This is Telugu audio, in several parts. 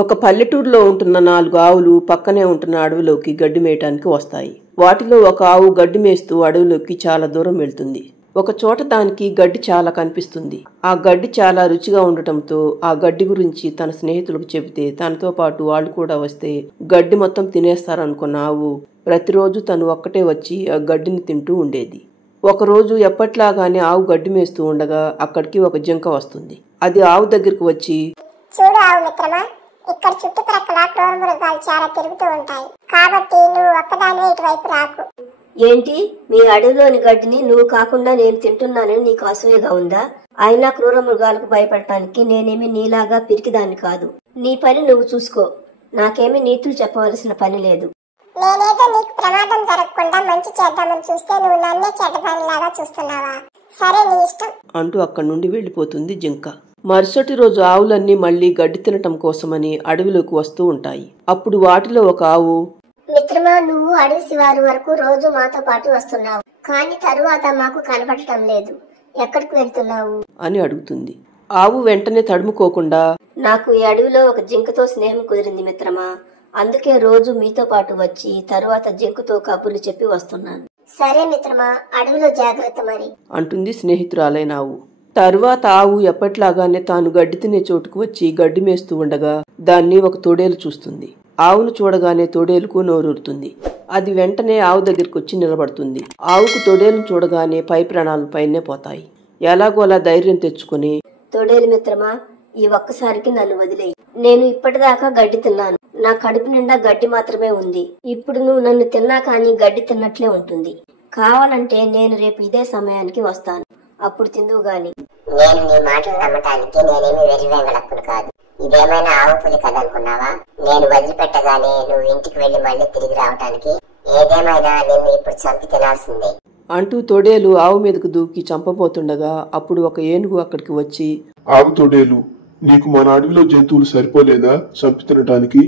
ఒక పల్లెటూరులో ఉంటున్న 4 ఆవులు పక్కనే ఉంటున్న అడవిలోకి గడ్డి మేయటానికి వస్తాయి. వాటిలో ఒక ఆవు గడ్డి మేస్తూ అడవిలోకి చాలా దూరం వెళ్తుంది. ఒక చోట దానికి గడ్డి చాలా కనిపిస్తుంది. ఆ గడ్డి చాలా రుచిగా ఉండటంతో ఆ గడ్డి గురించి తన స్నేహితులకు చెబితే తనతో పాటు వాళ్ళు కూడా వస్తే గడ్డి మొత్తం తినేస్తారనుకున్న ఆవు ప్రతిరోజు తను ఒక్కటే వచ్చి ఆ గడ్డిని తింటూ ఉండేది. ఒకరోజు ఎప్పట్లాగానే ఆవు గడ్డి మేస్తూ ఉండగా అక్కడికి ఒక జింక వస్తుంది. అది ఆవు దగ్గరికి వచ్చి, చూడు ఆవు మిత్రమా, ఇక్కడ చుట్టుప్రక్కల క్రూర మృగాలు చాలా తిరుగుతూ ఉంటాయి, కాబట్టి నువ్వు ఒక్కదానివే ఇటువైపు రాకు. ఏంటి, మీ అడవిలోని గడ్డిని నువ్వు కాకుండా నేను తింటున్నానని నీకు అసూయగా ఉందా? అయినా క్రూర మృగాలకు భయపడటానికి నేనేమి నీలాగా పిరికిదాన్ని కాదు. నీ పని నువ్వు చూసుకో, నాకేమీ నీతులు చెప్పవలసిన పని లేదు. నేనేదో నీకు ప్రమాదం జరగకుండా మంచి చేద్దామని చూస్తే నువ్వు నన్నే చెడ్డదానిలాగా చూస్తున్నావా? సరే, నీ ఇష్టం అంటూ అక్కడి నుండి వెళ్లిపోతుంది జింక. మరుసటి రోజు ఆవులన్నీ మళ్లీ గడ్డి తినటం కోసమని అడవిలోకి వస్తూ ఉంటాయి. అప్పుడు వాటిలో ఒక ఆవు, మిత్రమా, నువ్వు అడవి శివారు వరకు రోజు మాతో పాటు వస్తున్నావు, కానీ తరువాత మాకు కనపడటం లేదు. ఎక్కడికి వెళ్తున్నావు అని అడుగుతుంది. ఆవు వెంటనే తడుముకోకుండా, నాకు ఈ అడవిలో ఒక జింకతో స్నేహం కుదిరింది మిత్రమా, అందుకే రోజు మీతో పాటు వచ్చి తరువాత జింకతో కబుర్లు చెప్పి వస్తున్నాను. సరే మిత్రమా, అడవిలో జాగ్రత్త మరి అంటుంది స్నేహితురాలైన ఆవు. తరువాత ఆవు ఎప్పట్లాగానే తాను గడ్డి తినే చోటుకు వచ్చి గడ్డి మేస్తూ ఉండగా దాన్ని ఒక తోడేలు చూస్తుంది. ఆవును చూడగానే తోడేలుకు నోరూరుతుంది. అది వెంటనే ఆవు దగ్గరికి వచ్చి నిలబడుతుంది. ఆవుకు తోడేలును చూడగానే పై ప్రాణాలు పైనే పోతాయి. ఎలాగోలా ధైర్యం తెచ్చుకుని, తోడేలు మిత్రమా, ఈ ఒక్కసారికి నన్ను వదిలేయి. నేను ఇప్పటిదాకా గడ్డి తిన్నాను, నా కడుపు నిండా గడ్డి మాత్రమే ఉంది. ఇప్పుడు నువ్వు నన్ను తిన్నా కానీ గడ్డి తిన్నట్లే ఉంటుంది. కావాలంటే నేను రేపు ఇదే సమయానికి వస్తాను, అప్పుడు తిందువు గాని. నేను నీ మాటలు నమ్మటానికి నేనేమి వెర్రివేంగళక్కును కాదు. ఇదేమైనా ఆవు పులి కథ అనుకున్నావా? నేను వదిలిపెట్టగానే నువ్వు ఇంటికి వెళ్లి మళ్ళీ తిరిగి రావటానికి ఏదేమైనా నిన్ను ఇప్పుడు చంపి తినాల్సిందే అంటూ తోడేలు ఆవు మీదకు దూకి చంపబోతుండగా అప్పుడు ఒక ఏనుగు అక్కడికి వచ్చి, ఆవు తోడేలు, నీకు మన అడవిలో జంతువులు సరిపోలేదా చంపి తినటానికి?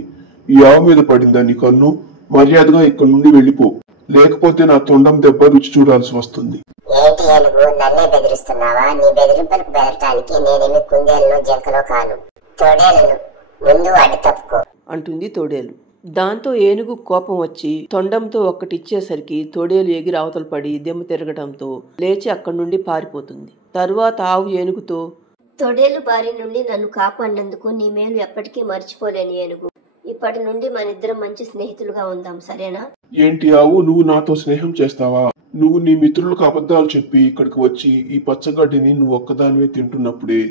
ఈ ఆవు మీద పడిందా నీ కన్ను? మర్యాదగా ఇక్కడి నుండి వెళ్ళిపో, లేకపోతే నా తొండం దెబ్బ రుచి చూడాల్సి వస్తుంది. ఏంటి ఏనుగు, నన్నే బెదిరిస్తున్నావా? నీ బెదిరింపులకు బెదరటానికి నేనేమి కుందేలను జింకలో కాను. తోడేలను ముందు అడ్డు తప్పుకో అంటుంది తోడేలు. దాంతో ఏనుగు కోపం వచ్చి తొండంతో ఒక్కటిచ్చేసరికి తోడేలు ఎగిరి అవతల పడి దెమ్మ తిరగటంతో లేచి అక్కడి నుండి పారిపోతుంది. తరువాత ఆవు ఏనుగుతో, తోడేలు బారి నుండి నన్ను కాపాడినందుకు నీ మేలు ఎప్పటికీ మర్చిపోలేని ఏనుగు. ఇప్పటి నుండి మనిద్దరం మంచి స్నేహితులుగా ఉందాం, సరేనా? ఏంటి ఆవు, నువ్వు నాతో స్నేహం చేస్తావా? నువ్వు నీ మిత్రులకు అబద్ధాలు చెప్పి ఇక్కడికి వచ్చి ఈ పచ్చగడ్డిని నువ్వు ఒక్కదానివే తింటున్నప్పుడే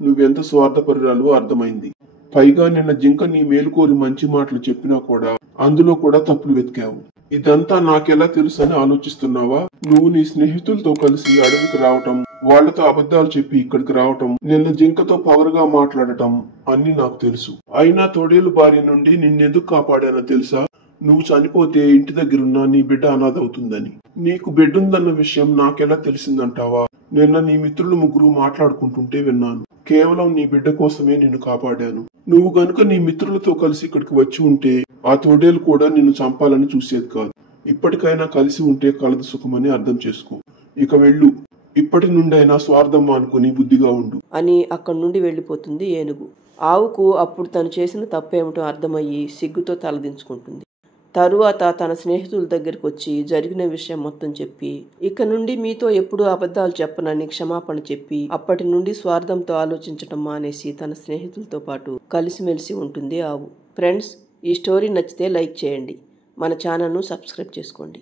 నువ్వెంత స్వార్థపరురాలో అర్థమైంది. పైగా నిన్న జింక నీ మేలుకోరి మంచి మాటలు చెప్పినా కూడా అందులో కూడా తప్పులు వెతికావు. ఇదంతా నాకెలా తెలుసని ఆలోచిస్తున్నావా? నువ్వు నీ స్నేహితులతో కలిసి అడవికి రావటం, వాళ్లతో అబద్ధాలు చెప్పి ఇక్కడికి రావటం, నిన్న జింకతో పవరుగా మాట్లాడటం అన్ని నాకు తెలుసు. అయినా తోడేలు బారి నుండి నిన్నెందుకు కాపాడానో తెలుసా? నువ్వు చనిపోతే ఇంటి దగ్గరున్న నీ బిడ్డ అనాథవుతుందని. నీకు బిడ్డుందన్న విషయం నాకెలా తెలిసిందంటావా? నిన్న నీ మిత్రులు 3 మాట్లాడుకుంటుంటే విన్నాను. కేవలం నీ బిడ్డ కోసమే నిన్ను కాపాడాను. నువ్వు గనుక నీ మిత్రులతో కలిసి ఇక్కడికి వచ్చి ఉంటే ఆ తోడేలు కూడా నిన్ను చంపాలని చూసేది కాదు. ఇప్పటికైనా కలిసి ఉంటే కలదు సుఖమని అర్థం చేసుకో. ఇక వెళ్ళు, ఇప్పటి నుండైనా స్వార్థం అనుకుని బుద్ధిగా ఉండు అని అక్కడి నుండి వెళ్లిపోతుంది ఏనుగు. ఆవుకు అప్పుడు తను చేసిన తప్పేమిటో అర్థమయ్యి సిగ్గుతో తలదించుకుంటుంది. తరువాత తన స్నేహితుల దగ్గరికి వచ్చి జరిగిన విషయం మొత్తం చెప్పి, ఇక నుండి మీతో ఎప్పుడూ అబద్ధాలు చెప్పనని క్షమాపణ చెప్పి అప్పటి నుండి స్వార్థంతో ఆలోచించటం మానేసి తన స్నేహితులతో పాటు కలిసిమెలిసి ఉంటుంది ఆవు. ఫ్రెండ్స్, ఈ స్టోరీ నచ్చితే లైక్ చేయండి, మన ఛానల్ను సబ్స్క్రైబ్ చేసుకోండి.